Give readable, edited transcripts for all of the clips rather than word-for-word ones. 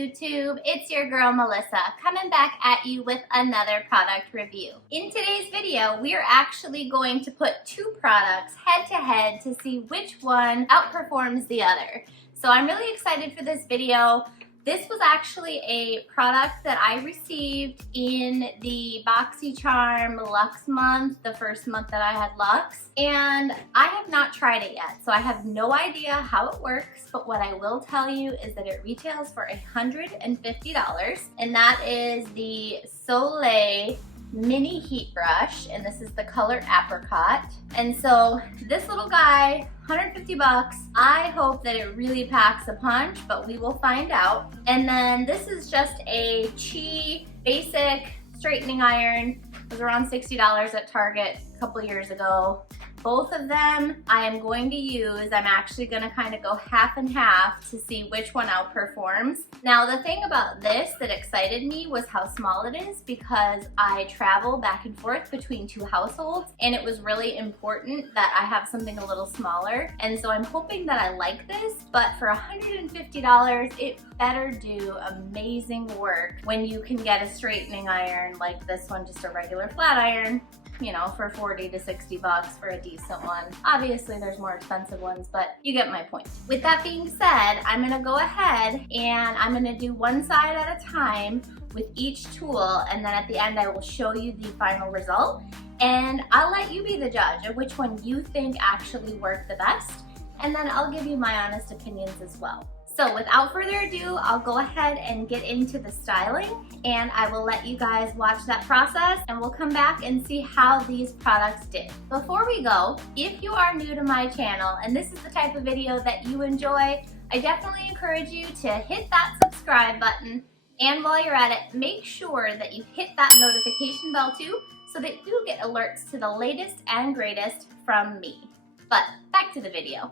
YouTube? It's your girl Melissa coming back at you with another product review. In today's video, we are actually going to put two products head to head to see which one outperforms the other. So I'm really excited for this video. This was actually a product that I received in the BoxyCharm Luxe month, the first month that I had Luxe, and I have not tried it yet, so I have no idea how it works, but what I will tell you is that it retails for $150, and that is the Soleil mini heat brush, and this is the color apricot. And so this little guy, 150 bucks. I hope that it really packs a punch, but we will find out. And then this is just a Chi basic straightening iron. It was around $60 at Target a couple years ago. Both of them I am going to use. I'm actually going to kind of go half and half to see which one outperforms. Now the thing about this that excited me was how small it is, because I travel back and forth between two households and it was really important that I have something a little smaller. And so I'm hoping that I like this, but for $150 it better do amazing work when you can get a straightening iron like this one, just a regular flat iron, you know, for 40 to 60 bucks for a decent one. Obviously there's more expensive ones, but you get my point. With that being said, I'm gonna go ahead and I'm gonna do one side at a time with each tool, and then at the end I will show you the final result, and I'll let you be the judge of which one you think actually worked the best, and then I'll give you my honest opinions as well. So without further ado, I'll go ahead and get into the styling, and I will let you guys watch that process, and we'll come back and see how these products did. Before we go, if you are new to my channel and this is the type of video that you enjoy, I definitely encourage you to hit that subscribe button, and while you're at it, make sure that you hit that notification bell too, so that you get alerts to the latest and greatest from me. But back to the video.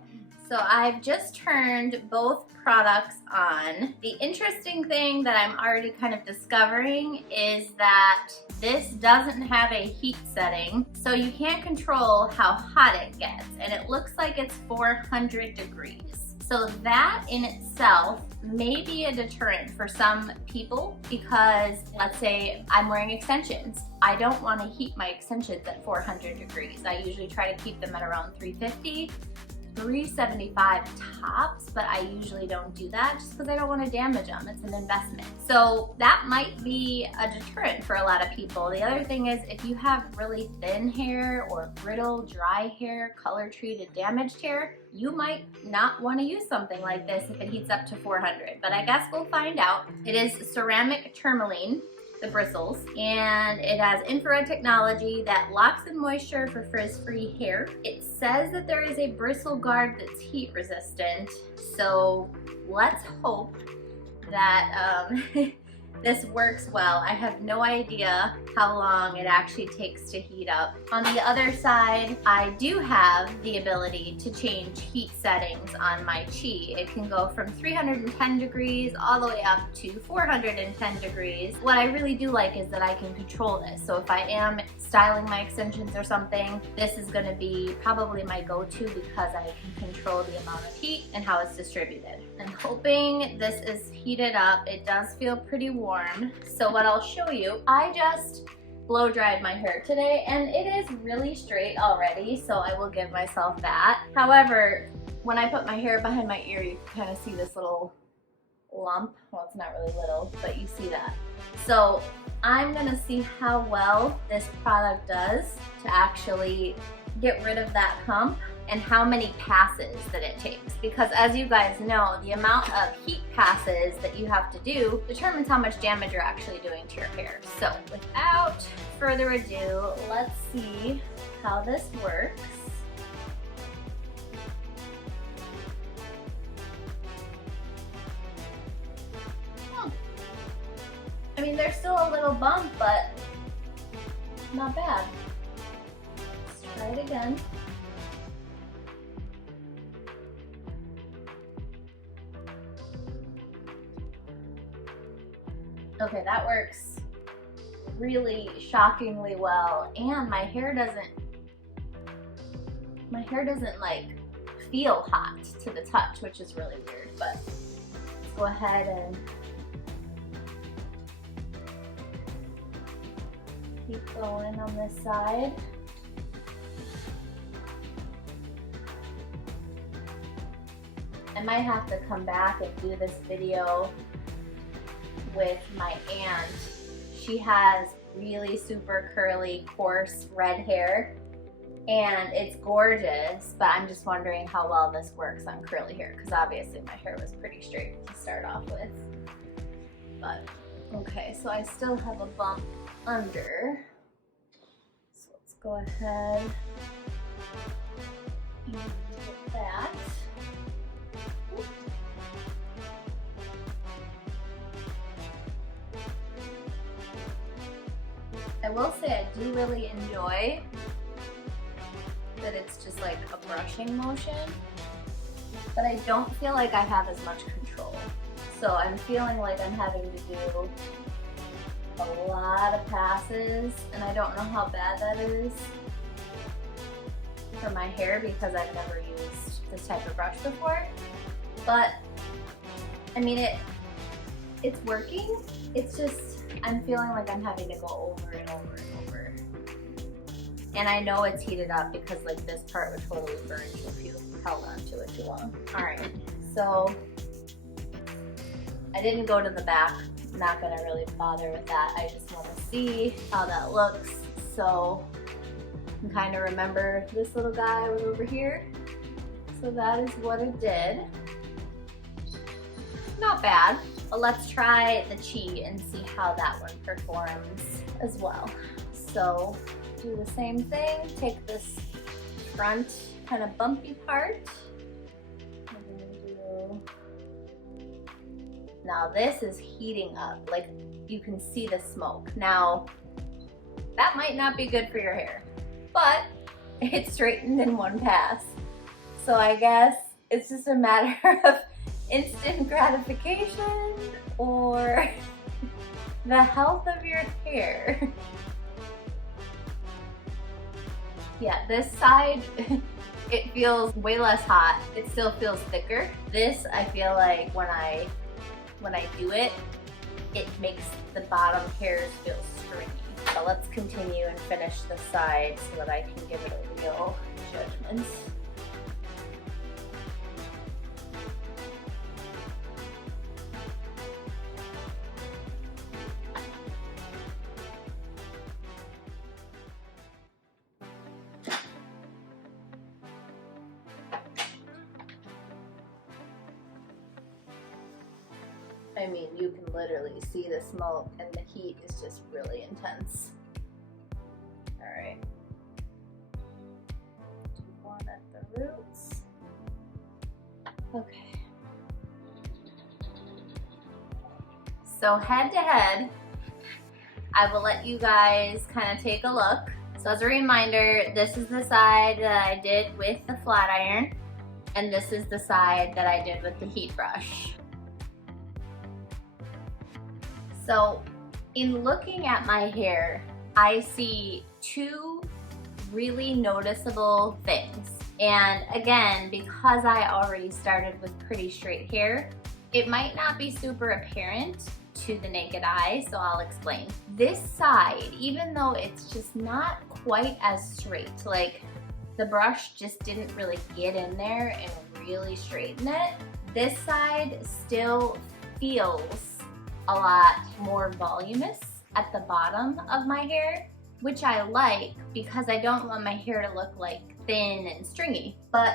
So I've just turned both products on. The interesting thing that I'm already kind of discovering is that this doesn't have a heat setting, so you can't control how hot it gets, and it looks like it's 400 degrees. So that in itself may be a deterrent for some people, because let's say I'm wearing extensions. I don't want to heat my extensions at 400 degrees. I usually try to keep them at around 350. 375 tops, but I usually don't do that just because I don't want to damage them. It's an investment. So that might be a deterrent for a lot of people. The other thing is, if you have really thin hair or brittle, dry hair, color treated, damaged hair, you might not want to use something like this if it heats up to 400, but I guess we'll find out. It is ceramic tourmaline, the bristles, and it has infrared technology that locks in moisture for frizz-free hair. It says that there is a bristle guard that's heat resistant, so let's hope that this works well. I have no idea how long it actually takes to heat up. On the other side, I do have the ability to change heat settings on my Chi. It can go from 310 degrees all the way up to 410 degrees. What I really do like is that I can control this. So if I am styling my extensions or something, this is gonna be probably my go-to because I can control the amount of heat and how it's distributed. I'm hoping this is heated up. It does feel pretty warm. So what I'll show you, I just blow dried my hair today and it is really straight already, so I will give myself that. However, when I put my hair behind my ear, you can kind of see this little lump. Well, it's not really little, but you see that. So I'm gonna see how well this product does to actually get rid of that hump and how many passes that it takes, because as you guys know, the amount of heat passes that you have to do determines how much damage you're actually doing to your hair. So without further ado, let's see how this works. I mean, there's still a little bump, but not bad. Let's try it again. Okay, that works really shockingly well, and my hair doesn't like feel hot to the touch, which is really weird, but let's go ahead and Keep going on this side. I might have to come back and do this video with my aunt. She has really super curly, coarse red hair, and it's gorgeous, but I'm just wondering how well this works on curly hair, because obviously my hair was pretty straight to start off with. But okay, so I still have a bump under, so let's go ahead and get that. I will say I do really enjoy that it's just like a brushing motion, but I don't feel like I have as much control. So I'm feeling like I'm having to do a lot of passes, and I don't know how bad that is for my hair because I've never used this type of brush before. But I mean, it's working. It's just I'm feeling like I'm having to go over and over and over. And I know it's heated up because like this part would totally burn you if you held onto it too long. All right, so I didn't go to the back. I'm not gonna really bother with that. I just wanna see how that looks. So I can kind of remember this little guy was over here. So that is what it did. Not bad. But let's try the Chi and see how that one performs as well. So do the same thing, take this front kind of bumpy part. We're gonna do... Now this is heating up, like you can see the smoke. Now that might not be good for your hair, but it straightened in one pass. So I guess it's just a matter of instant gratification or the health of your hair. Yeah, this side, it feels way less hot. It still feels thicker. This, I feel like when I do it, it makes the bottom hairs feel stringy. So let's continue and finish the side so that I can give it a real judgment. I mean, you can literally see the smoke and the heat is just really intense. All right. Do one at the roots. Okay. So head to head, I will let you guys kind of take a look. So as a reminder, this is the side that I did with the flat iron, and this is the side that I did with the heat brush. So in looking at my hair, I see two really noticeable things. And again, because I already started with pretty straight hair, it might not be super apparent to the naked eye, so I'll explain. This side, even though it's just not quite as straight, like the brush just didn't really get in there and really straighten it, this side still feels a lot more voluminous at the bottom of my hair, which I like because I don't want my hair to look like thin and stringy. But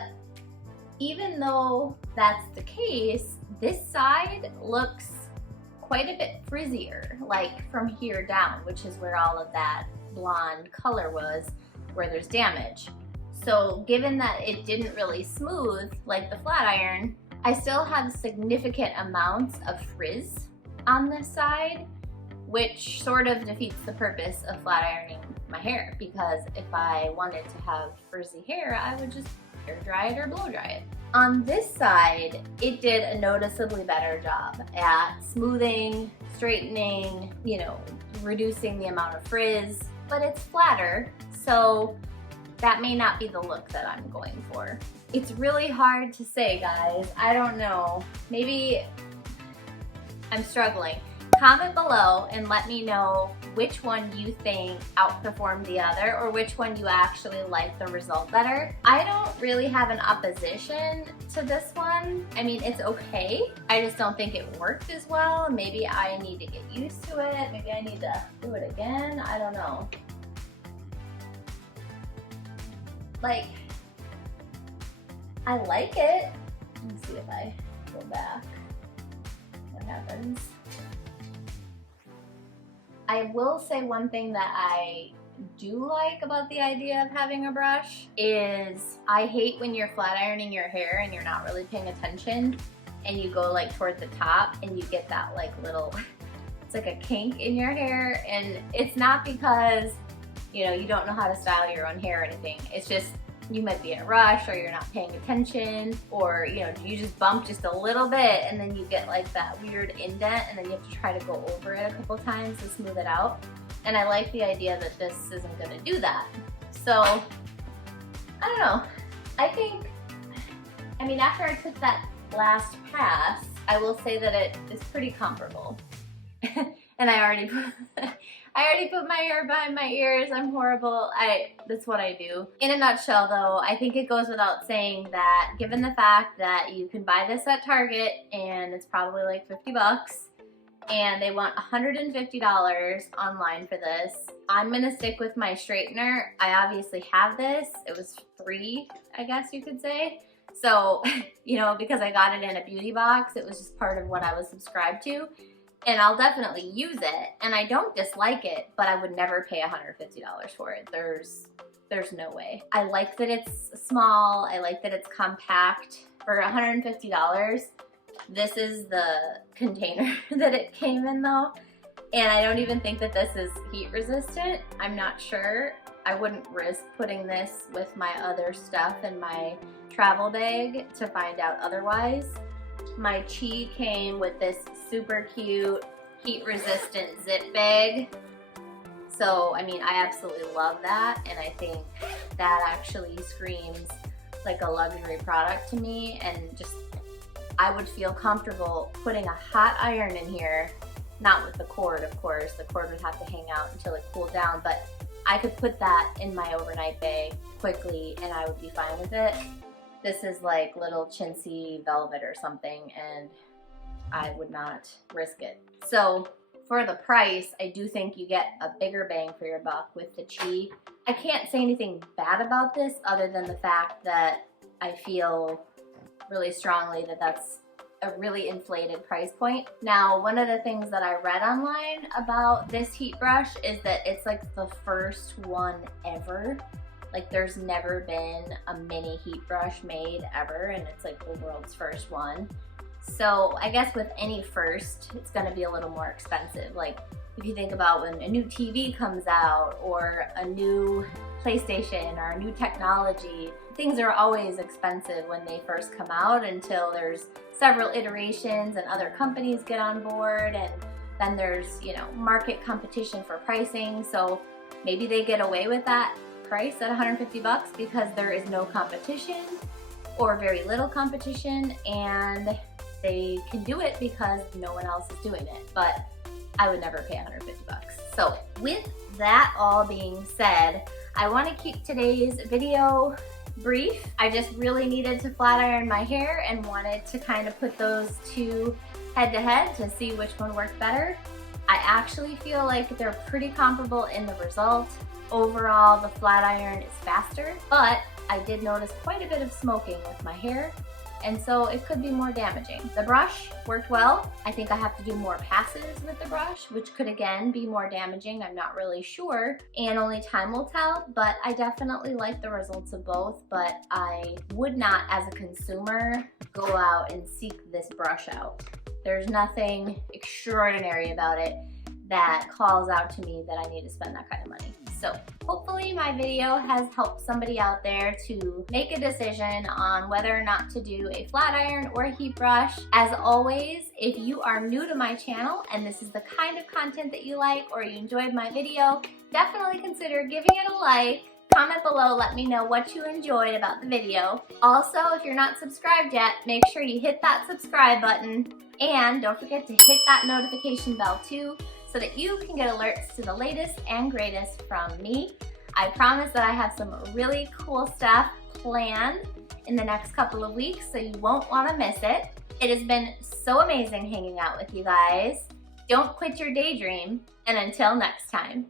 even though that's the case, this side looks quite a bit frizzier, like from here down, which is where all of that blonde color was, where there's damage. So given that it didn't really smooth like the flat iron, I still have significant amounts of frizz on this side, which sort of defeats the purpose of flat ironing my hair, because if I wanted to have frizzy hair, I would just air dry it or blow dry it. On this side, it did a noticeably better job at smoothing, straightening, you know, reducing the amount of frizz, but it's flatter, so that may not be the look that I'm going for. It's really hard to say, guys. I don't know. Maybe I'm struggling. comment below and let me know which one you think outperformed the other or which one you actually like the result better. I don't really have an opposition to this one. I mean, it's okay. I just don't think it worked as well. Maybe I need to get used to it. Maybe I need to do it again. I don't know. Like, I like it. Let me see if I go back. What happens? I will say one thing that I do like about the idea of having a brush is I hate when you're flat ironing your hair and you're not really paying attention and you go like toward the top and you get that like little, it's like a kink in your hair, and it's not because, you know, you don't know how to style your own hair or anything. It's just you might be in a rush or you're not paying attention, or you know, you just bump just a little bit and then you get like that weird indent and then you have to try to go over it a couple times to smooth it out. And I like the idea that this isn't gonna do that. So, I don't know. I think, I mean, after I took that last pass, I will say that it is pretty comparable. And I already put my hair behind my ears. I'm horrible. That's what I do. In a nutshell though, I think it goes without saying that given the fact that you can buy this at Target and it's probably like 50 bucks and they want $150 online for this, I'm gonna stick with my straightener. I obviously have this. It was free, I guess you could say. So, you know, because I got it in a beauty box, it was just part of what I was subscribed to. And I'll definitely use it, and I don't dislike it, but I would never pay $150 for it. There's no way. I like that it's small. I like that it's compact. For $150, this is the container that it came in though. And I don't even think that this is heat resistant. I'm not sure. I wouldn't risk putting this with my other stuff in my travel bag to find out otherwise. My Chi came with this super cute heat resistant zip bag. So, I mean, I absolutely love that, and I think that actually screams like a luxury product to me, and just, I would feel comfortable putting a hot iron in here, not with the cord, of course. The cord would have to hang out until it cooled down, but I could put that in my overnight bag quickly and I would be fine with it. This is like little chintzy velvet or something, and I would not risk it. So for the price, I do think you get a bigger bang for your buck with the Chi. I can't say anything bad about this other than the fact that I feel really strongly that that's a really inflated price point. Now, one of the things that I read online about this heat brush is that it's like the first one ever. Like, there's never been a mini heat brush made ever, and it's like the world's first one. So I guess with any first, it's gonna be a little more expensive. Like, if you think about when a new TV comes out or a new PlayStation or a new technology, things are always expensive when they first come out until there's several iterations and other companies get on board, and then there's, you know, market competition for pricing. So maybe they get away with that price at 150 bucks because there is no competition or very little competition, and they can do it because no one else is doing it. But I would never pay 150 bucks. So with that all being said, I want to keep today's video brief. I just really needed to flat iron my hair and wanted to kind of put those two head to head to see which one worked better. I actually feel like they're pretty comparable in the result. Overall, the flat iron is faster, but I did notice quite a bit of smoking with my hair, and so it could be more damaging. The brush worked well. I think I have to do more passes with the brush, which could again be more damaging. I'm not really sure, and only time will tell, but I definitely like the results of both. But I would not, as a consumer, go out and seek this brush out. There's nothing extraordinary about it that calls out to me that I need to spend that kind of money. So hopefully my video has helped somebody out there to make a decision on whether or not to do a flat iron or a heat brush. As always, if you are new to my channel and this is the kind of content that you like or you enjoyed my video, definitely consider giving it a like, Comment below, let me know what you enjoyed about the video. Also, if you're not subscribed yet, make sure you hit that subscribe button and don't forget to hit that notification bell too so that you can get alerts to the latest and greatest from me. I promise that I have some really cool stuff planned in the next couple of weeks, so you won't want to miss it. It has been so amazing hanging out with you guys. Don't quit your daydream, and until next time.